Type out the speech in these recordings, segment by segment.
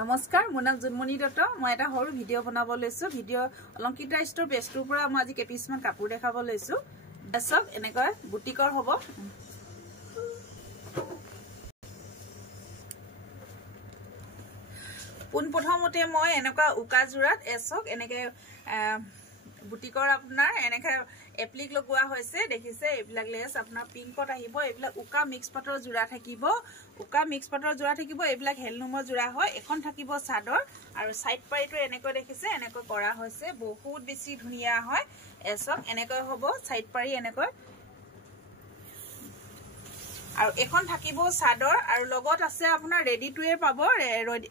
নমস্কাৰ মোৰ নাম জুনমণি দত্ত মই এটা সৰু ভিডিঅ' বনাব লৈছো ভিডিঅ' অলংকিতা ষ্টৰ পেজটোৰ পৰা মই আজি কেপিছমান কাপোৰ দেখাব লৈছো এসব এনেকৈ বুটিকৰ হ'ব পোন প্ৰথমতে মই এনেকুৱা উকা জোৰাত এসব এনেকৈ বুটিকৰ আপোনাৰ এনেকৈ এপ্লিক লগোৱা হৈছে দেখিছে এইবিলাক লেছ আপোনাৰ পিংকত আহিব এইবিলাক উকা মিক্স পাটৰ জোৰা থাকিব এইবিলাক হেলনুমৰ জোৰা হয় এখন থাকিব চাদৰ আৰু সাইড পাইটো এনেকৈ দেখিছে এনেকৈ কৰা হৈছে বহুত বেছি ধুনিয়া হয় এসব এনেকৈ হ'ব সাইড পাৰি এনেকৈ আৰু এখন থাকিব চাদৰ আৰু লগত আছে আপোনাৰ ৰেডি টুৱে পাব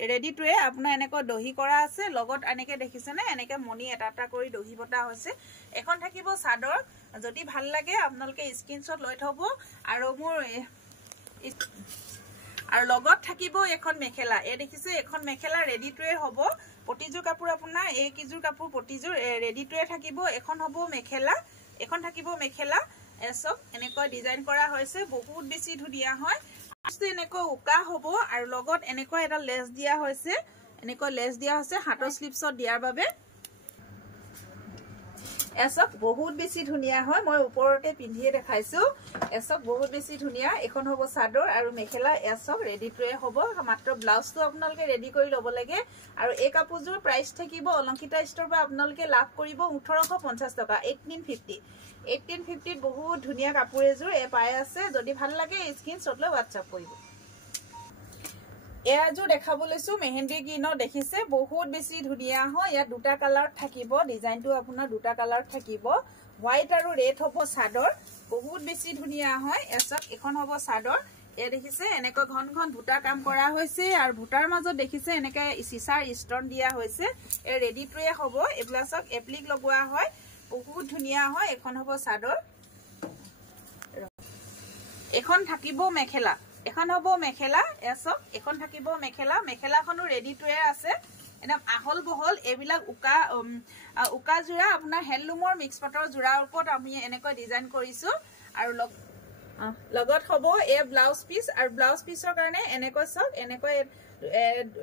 ৰেডি টুৱে আপোনাৰ এনেকৈ দহি কৰা আছে লগত এনেকৈ দেখিছে নে এনেকৈ মনি এটা কৰি দহি বটা হৈছে এখন থাকিব চাদৰ যদি ভাল লাগে আপোনালোকে স্ক্ৰিনশ্বট লৈ থব আৰু মোৰ আৰু লগত থাকিব এখন মেখেলা এই দেখিছে এখন মেখেলা ৰেডি টুৱে হ'ব প্ৰতিজোৰ কাপোৰ আপোনাৰ এই কিজোৰ কাপোৰ প্ৰতিজোৰ ৰেডি টুৱে থাকিব এখন হ'ব মেখেলা এখন থাকিব মেখেলা এসব এনেকৈ ডিজাইন কৰা হৈছে বহুত বেছি ধুনিয়া হয় এনেকৈ উকা হ'ব আৰু লগত এনেকৈ এটা লেছ দিয়া হৈছে হাতৰ স্লিপছত দিয়াৰ বাবে এসব বহুত বেছি ধুনিয়া হয় মই ওপৰতে পিন্ধিয়ে দেখাইছো এসব বহুত বেছি ধুনিয়া এখন হ'ব চাদৰ আৰু মেখেলা এসব ৰেডি টুৱে হ'ব মাত্ৰ ব্লাউজটো আপোনালোকে ৰেডি কৰি ল'ব লাগে আৰু এই কাপোৰযোৰ প্ৰাইস থাকিব অলংকিতা ষ্টৰ পৰা আপোনালোকে লাভ কৰিব 1850 টকা 1850 বহুত ধুনিয়া কাপোৰ এযোৰ পাই আছে যদি ভাল লাগে স্ক্ৰিনশ্বট লৈ WhatsApp কৰিব এয়াজো দেখাব লৈছো মেহেন্দি গ্ৰীনৰ দেখিছে বহুত বেছি ধুনিয়া হয় ইয়া দুটা কালাৰ থাকিব ডিজাইনটো আপোনাৰ দুটা কালাৰ থাকিব হোৱাইট আৰু ৰেড হ'ব চাদৰ বহুত বেছি ধুনিয়া হয় এসব এখন হ'ব চাদৰ এ দেখিছে এনেকৈ ঘন ঘন ভুটা কাম কৰা হৈছে আৰু ভুটাৰ মাজত দেখিছে এনেকৈ সিসাৰ ষ্টন দিয়া হৈছে এ ৰেডি টুৱে হ'ব এপ্লাছক এপ্লিক লগোৱা হয় বহুত ধুনিয়া হয় এখন হ'ব চাদৰ এখন থাকিব মেখেলা এখন হ'ব মেখেলা এসব এখন থাকিব মেখেলাখনো ৰেডি টুৱে আছে একদম আহল বহল এইবিলাক উকা জোৰা আপোনাৰ হেললুমৰ মিক্স পাটৰ জোৰাৰ ওপৰত আমি এনেকৈ ডিজাইন কৰিছো আৰু লগত হ'ব এ ব্লাউজ পিস আৰু ব্লাউজ পিসৰ কাৰণে এনেকৈ সব এনেকৈ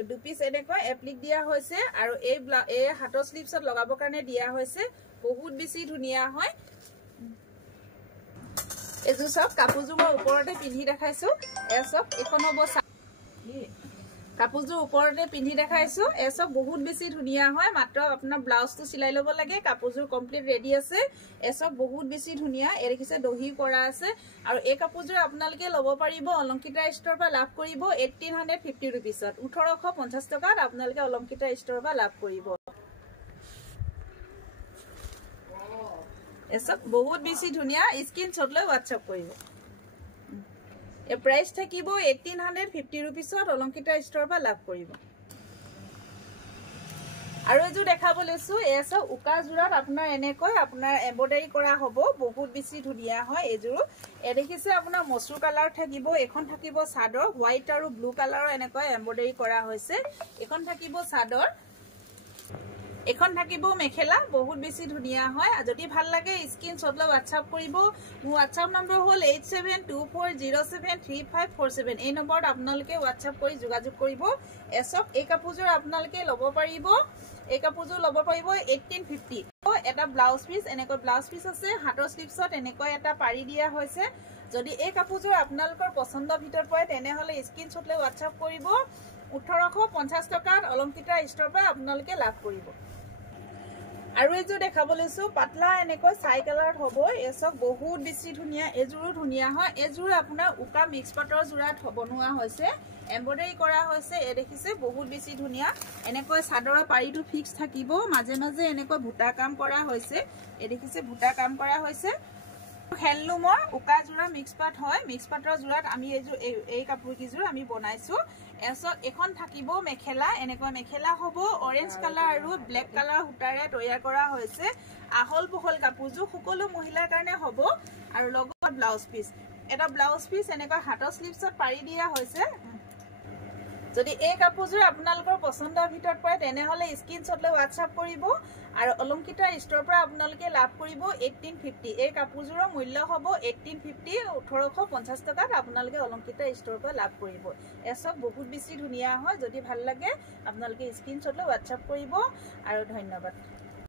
দু পিস এনেকৈ এপ্লিক দিয়া হৈছে আৰু এই হাতৰ স্লিপছত লগাবৰ কাৰণে দিয়া হৈছে বহুত বেছি ধুনিয়া হয় এজু সব কাপোৰযোৰ মই ওপৰতে পিন্ধি দেখাইছো এসব এখন হ'ব কাপোৰযোৰ ওপৰতে পিন্ধি দেখাইছো এসব বহুত বেছি ধুনিয়া হয় মাত্ৰ আপোনাৰ ব্লাউজটো চিলাই ল'ব লাগে কাপোৰযোৰ কমপ্লিট ৰেডি আছে এসব বহুত বেছি ধুনিয়া এই দেখিছে দহি কৰা আছে আৰু এই কাপোৰযোৰ আপোনালোকে ল'ব পাৰিব অলংকিতা ষ্টৰ পৰা লাভ কৰিব 1850 रुपीसত 1850 টকাত আপোনালোকে অলংকিতা ষ্টৰ পৰা লাভ কৰিব এসব বহুত বেছি ধুনিয়া স্ক্ৰিনশ্বট লৈ WhatsApp কৰিব এ প্ৰাইস থাকিব 1850 रुपीसত অলংকিতা ষ্টৰ পৰা লাভ কৰিব আৰু এজু দেখাব লৈছো এসব উকা জোৰাত আপোনাৰ এনেকৈ আপোনাৰ এমব্ৰয়ডাৰী কৰা হ'ব বহুত বেছি ধুনিয়া হয় এজুৰ এ দেখিছে আপোনাৰ মসুৰ কালাৰ থাকিব এখন থাকিব চাদৰ হোৱাইট আৰু ব্লু কালাৰৰ এনেকৈ এমব্ৰয়ডাৰী কৰা হৈছে এখন থাকিব চাদৰ এখন থাকিব মেখেলা বহুত বেছি ধুনিয়া হয় যদি ভাল লাগে স্ক্ৰিনশ্বট লৈ WhatsApp কৰিব মোৰ WhatsApp নম্বৰ হ'ল 8724073547 এই নম্বৰত আপোনালোকে WhatsApp কৰি যোগাযোগ কৰিব এসব এই কাপোৰযোৰ আপোনালোকে ল'ব পাৰিব 1850 এটা ব্লাউজ পিস এনেকৈ ব্লাউজ পিস আছে হাতৰ স্লিপছত এনেকৈ এটা পাৰি দিয়া হৈছে যদি এই কাপোৰযোৰ আপোনালোকৰ পছন্দৰ ভিতৰত পৰে তেনেহলে স্ক্ৰিনশ্বট লৈ WhatsApp কৰিব 1850 টকাত অলংকিতা ষ্টৰ পৰা আপোনালোকে লাভ কৰিব আৰু এজো দেখাব লৈছো পাতলা এনেকৈ চাই কালাৰত হ'ব এসব বহুত বেছি ধুনিয়া এজুৰো ধুনিয়া হয় এজুৰ আপোনাৰ উকা মিক্স পাটৰ জোৰাত বনোৱা হৈছে এমব্ৰয়ডাৰী কৰা হৈছে এ দেখিছে বহুত বেছি ধুনিয়া এনেকৈ চাদৰৰ পাৰিটো ফিক্স থাকিব মাজে মাজে এনেকৈ ভুটা কাম কৰা হৈছে এ দেখিছে ভুটা কাম কৰা হৈছে হেললুমৰ উকা জোৰা মিক্স পাট হয় মিক্স পাটৰ জোৰাত আমি এই কাপোৰ কিজোৰ আমি বনাইছো এসব এখন থাকিব মেখেলা এনেকৈ মেখেলা হ'ব অৰেঞ্জ কালাৰ আৰু ব্লেক কালাৰ সূতাৰে তৈয়াৰ কৰা হৈছে আহল বহল কাপোৰযোৰ সকলো মহিলাৰ কাৰণে হ'ব আৰু লগত ব্লাউজ পিস এটা ব্লাউজ পিস এনেকৈ হাতৰ স্লিপছত পাৰি দিয়া হৈছে যদি এই কাপোৰযোৰ আপোনালোকৰ পছন্দৰ ভিতৰত পৰে তেনেহলে স্ক্ৰীনশ্বট লৈ WhatsApp কৰিব আৰু অলংকিতাৰ ষ্টৰৰ পৰা আপোনালোকে লাভ কৰিব 1850 এই কাপোৰযোৰৰ মূল্য হ'ব 1850 1850 টকাত আপোনালোকে অলংকিতাৰ ষ্টৰৰ পৰা লাভ কৰিব এসব বহুত বেছি ধুনিয়া হয় যদি ভাল লাগে আপোনালোকে স্ক্ৰীনশ্বট লৈ WhatsApp কৰিব আৰু ধন্যবাদ